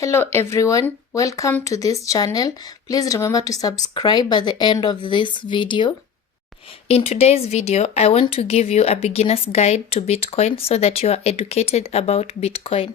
Hello everyone, welcome to this channel. Please remember to subscribe by the end of this video. In today's video, I want to give you a beginner's guide to Bitcoin so that you are educated about Bitcoin.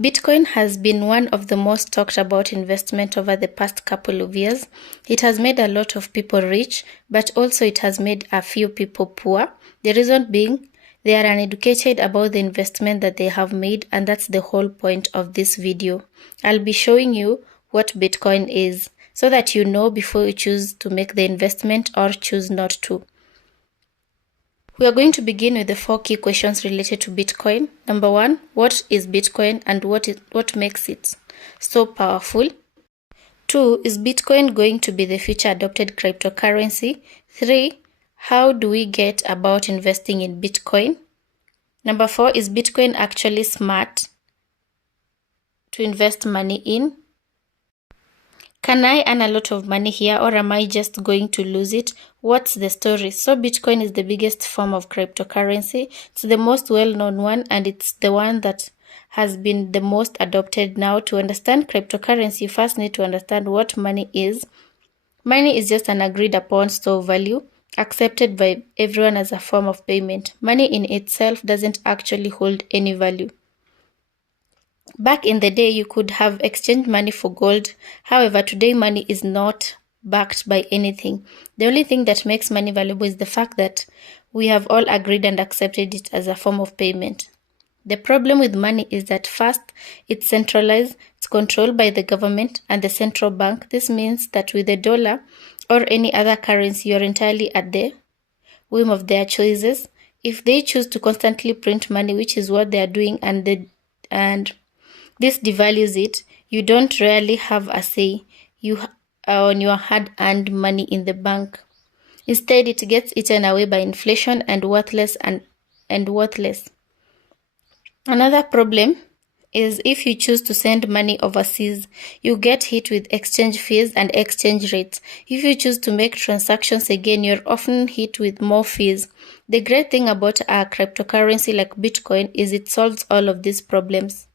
Bitcoin has been one of the most talked about investment over the past couple of years. It has made a lot of people rich, but also it has made a few people poor. The reason being, they are uneducated about the investment that they have made, and that's the whole point of this video. I'll be showing you what Bitcoin is so that you know before you choose to make the investment or choose not to. We are going to begin with the 4 key questions related to Bitcoin. Number 1, what is Bitcoin and what makes it so powerful? 2, is Bitcoin going to be the future adopted cryptocurrency? 3, how do we get about investing in Bitcoin? Number 4, is Bitcoin actually smart to invest money in? Can I earn a lot of money here, or am I just going to lose it? What's the story? So Bitcoin is the biggest form of cryptocurrency. It's the most well-known one, and it's the one that has been the most adopted now. To understand cryptocurrency, you first need to understand what money is. Money is just an agreed upon store of value accepted by everyone as a form of payment. Money in itself doesn't actually hold any value. Back in the day, you could have exchanged money for gold. However, today money is not backed by anything. The only thing that makes money valuable is the fact that we have all agreed and accepted it as a form of payment. The problem with money is that first, it's centralized, it's controlled by the government and the central bank. This means that with the dollar or any other currency, you're entirely at the whim of their choices. If they choose to constantly print money, which is what they are doing, and this devalues it, you don't really have a say on your hard-earned money in the bank. Instead, it gets eaten away by inflation and worthless. Another problem is if you choose to send money overseas, you get hit with exchange fees and exchange rates. If you choose to make transactions again, you're often hit with more fees. The great thing about a cryptocurrency like Bitcoin is it solves all of these problems.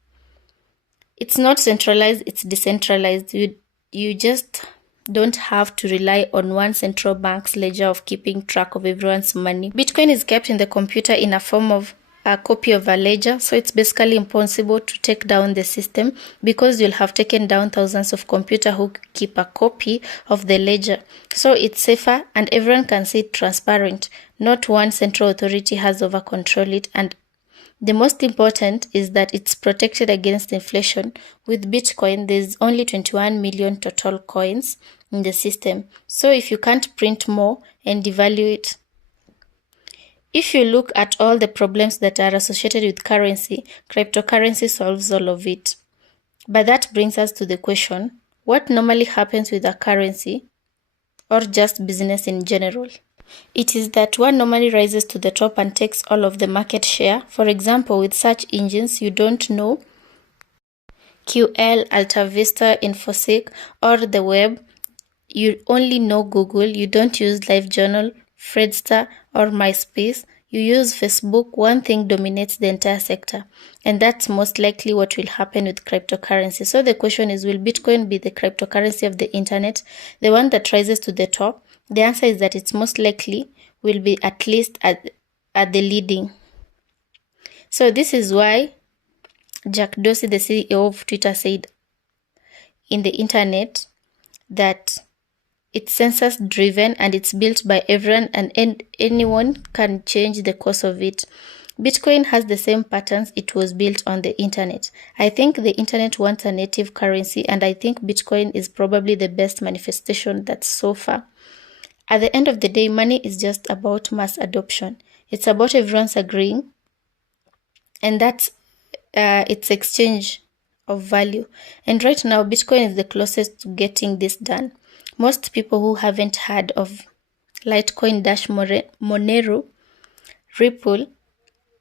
It's not centralized, it's decentralized. You just don't have to rely on one central bank's ledger of keeping track of everyone's money. Bitcoin is kept in the computer in a form of a copy of a ledger, so it's basically impossible to take down the system because you'll have taken down thousands of computers who keep a copy of the ledger. So it's safer and everyone can see it transparent. Not one central authority has over control it, and the most important is that it's protected against inflation. With Bitcoin, there's only 21 million total coins in the system. So if you can't print more and devalue it, if you look at all the problems that are associated with currency, cryptocurrency solves all of it. But that brings us to the question, what normally happens with a currency or just business in general? It is that one normally rises to the top and takes all of the market share. For example, with search engines, you don't know QL, AltaVista, InfoSeek, or the web. You only know Google. You don't use LiveJournal, Fredster, or MySpace. You use Facebook. One thing dominates the entire sector, and that's most likely what will happen with cryptocurrency. So the question is, will Bitcoin be the cryptocurrency of the internet, the one that rises to the top? The answer is that it's most likely will be at least at the leading. So this is why Jack Dorsey, the CEO of Twitter, said in the internet that it's census driven and it's built by everyone, and anyone can change the course of it. Bitcoin has the same patterns. It was built on the internet. I think the internet wants a native currency, and I think Bitcoin is probably the best manifestation that's so far. At the end of the day, money is just about mass adoption. It's about everyone's agreeing, and that's its exchange of value. And right now, Bitcoin is the closest to getting this done. Most people who haven't heard of Litecoin, Dash, Monero, Ripple,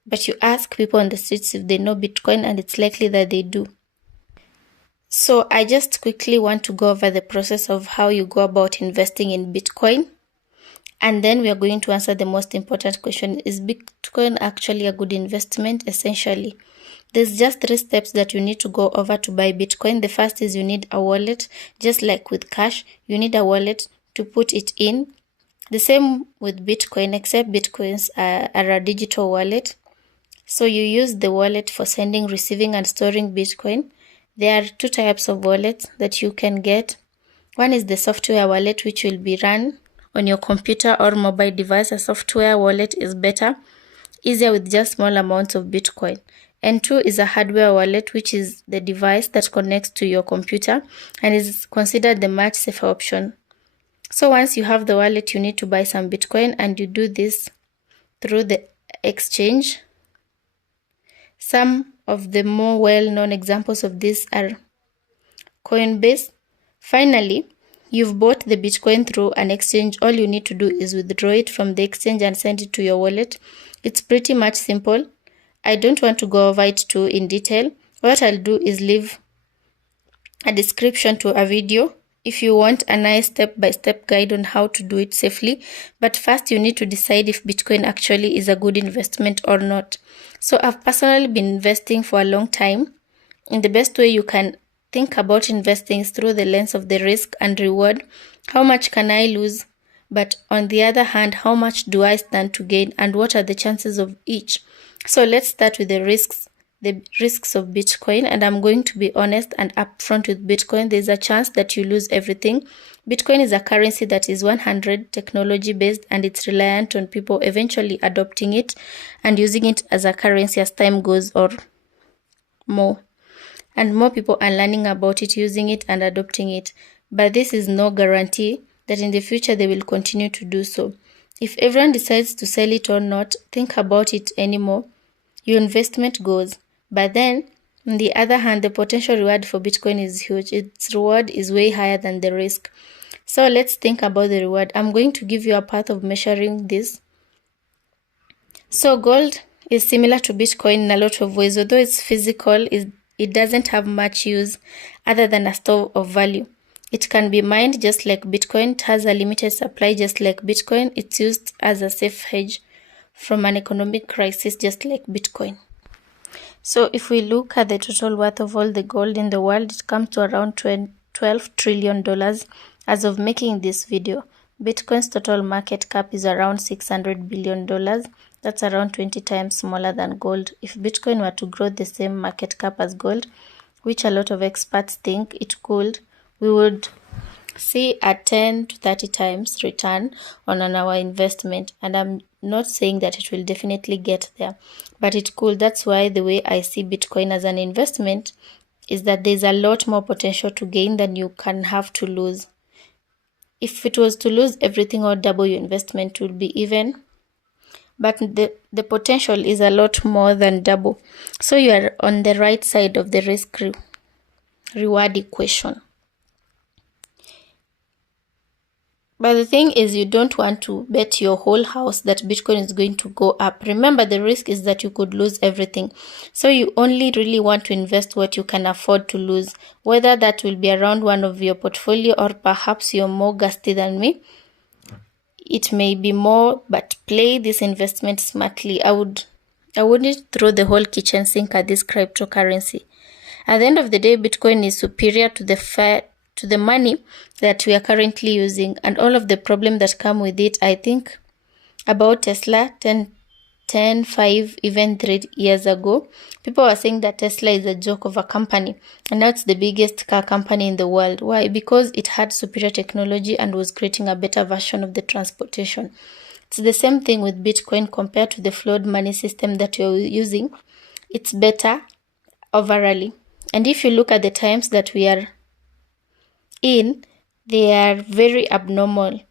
but you ask people on the streets if they know Bitcoin, and it's likely that they do. So I just quickly want to go over the process of how you go about investing in Bitcoin. And then we are going to answer the most important question, is Bitcoin actually a good investment? Essentially, There's just 3 steps that you need to go over to buy Bitcoin. The first is you need a wallet. Just like with cash, you need a wallet to put it in. The same with Bitcoin, except Bitcoins are a digital wallet. So you use the wallet for sending, receiving, and storing Bitcoin. There are 2 types of wallets that you can get. One is the software wallet, which will be run on your computer or mobile device. A software wallet is better, easier with just small amounts of Bitcoin. And 2 is a hardware wallet, which is the device that connects to your computer and is considered the much safer option. So once you have the wallet, you need to buy some Bitcoin, and you do this through the exchange. Some of the more well-known examples of this are Coinbase. Finally, you've bought the Bitcoin through an exchange. All you need to do is withdraw it from the exchange and send it to your wallet. It's pretty much simple. I don't want to go over it too in detail. What I'll do is leave a description to a video if you want a nice step-by-step guide on how to do it safely. But first, you need to decide if Bitcoin actually is a good investment or not. So I've personally been investing for a long time, and the best way you can think about investing is through the lens of the risk and reward. How much can I lose? But on the other hand, how much do I stand to gain, and what are the chances of each? So let's start with the risks of Bitcoin, and I'm going to be honest and upfront with Bitcoin. There's a chance that you lose everything. Bitcoin is a currency that is 100% technology based, and it's reliant on people eventually adopting it and using it as a currency as time goes or more. And more people are learning about it, using it, and adopting it. But this is no guarantee that in the future they will continue to do so. If everyone decides to sell it or not, think about it anymore, your investment goes. But then, on the other hand, the potential reward for Bitcoin is huge. Its reward is way higher than the risk. So let's think about the reward. I'm going to give you a path of measuring this. So gold is similar to Bitcoin in a lot of ways. Although it's physical, it doesn't have much use other than a store of value. It can be mined just like Bitcoin. It has a limited supply just like Bitcoin. It's used as a safe hedge from an economic crisis just like Bitcoin. So if we look at the total worth of all the gold in the world, it comes to around $12 trillion as of making this video. Bitcoin's total market cap is around $600 billion. That's around 20 times smaller than gold. If Bitcoin were to grow the same market cap as gold, which a lot of experts think it could, we would see a 10 to 30 times return on our investment. And I'm not saying that it will definitely get there, but it could. That's why the way I see Bitcoin as an investment is that there's a lot more potential to gain than you can have to lose. If it was to lose everything or double your investment, it would be even. But the potential is a lot more than double. So you are on the right side of the risk reward equation. But the thing is, you don't want to bet your whole house that Bitcoin is going to go up. Remember, the risk is that you could lose everything. So you only really want to invest what you can afford to lose, whether that will be around one of your portfolio or perhaps you're more gusty than me. It may be more, but play this investment smartly. I wouldn't throw the whole kitchen sink at this cryptocurrency. At the end of the day, Bitcoin is superior to the money that we are currently using and all of the problems that come with it. I think about Tesla 5, even 3 years ago, people were saying that Tesla is a joke of a company, and now it's the biggest car company in the world. Why? Because it had superior technology and was creating a better version of the transportation. It's the same thing with Bitcoin compared to the flawed money system that you're using. It's better overall. And if you look at the times that we are in, they are very abnormal.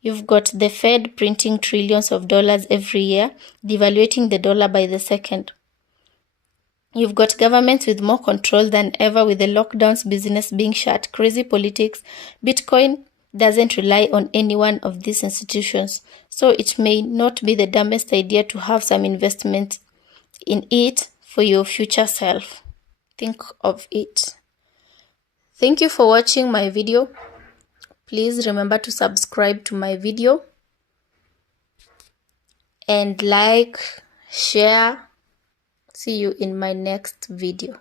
You've got the Fed printing trillions of dollars every year, devaluating the dollar by the second. You've got governments with more control than ever, with the lockdowns, business being shut, crazy politics. Bitcoin doesn't rely on any one of these institutions, so it may not be the dumbest idea to have some investment in it for your future self. Think of it. Thank you for watching my video. Please remember to subscribe to my video and like, share, See you in my next video.